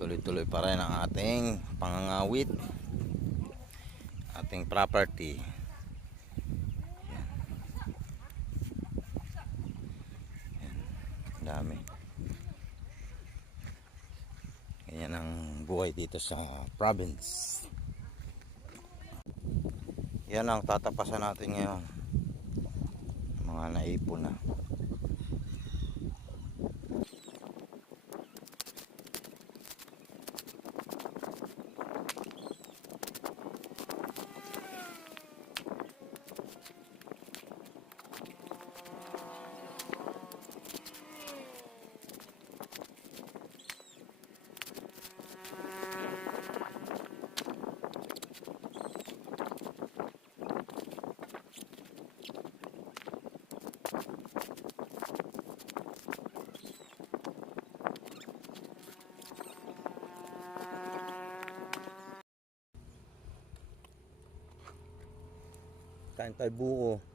Tuloy-tuloy pa rin ang ating pangangawit, ating property. Yan. Yan. Dami. Ganyan ang buhay dito sa province. Yan ang tatapasan natin ngayon. Mga naipon na. Kain tayo buo.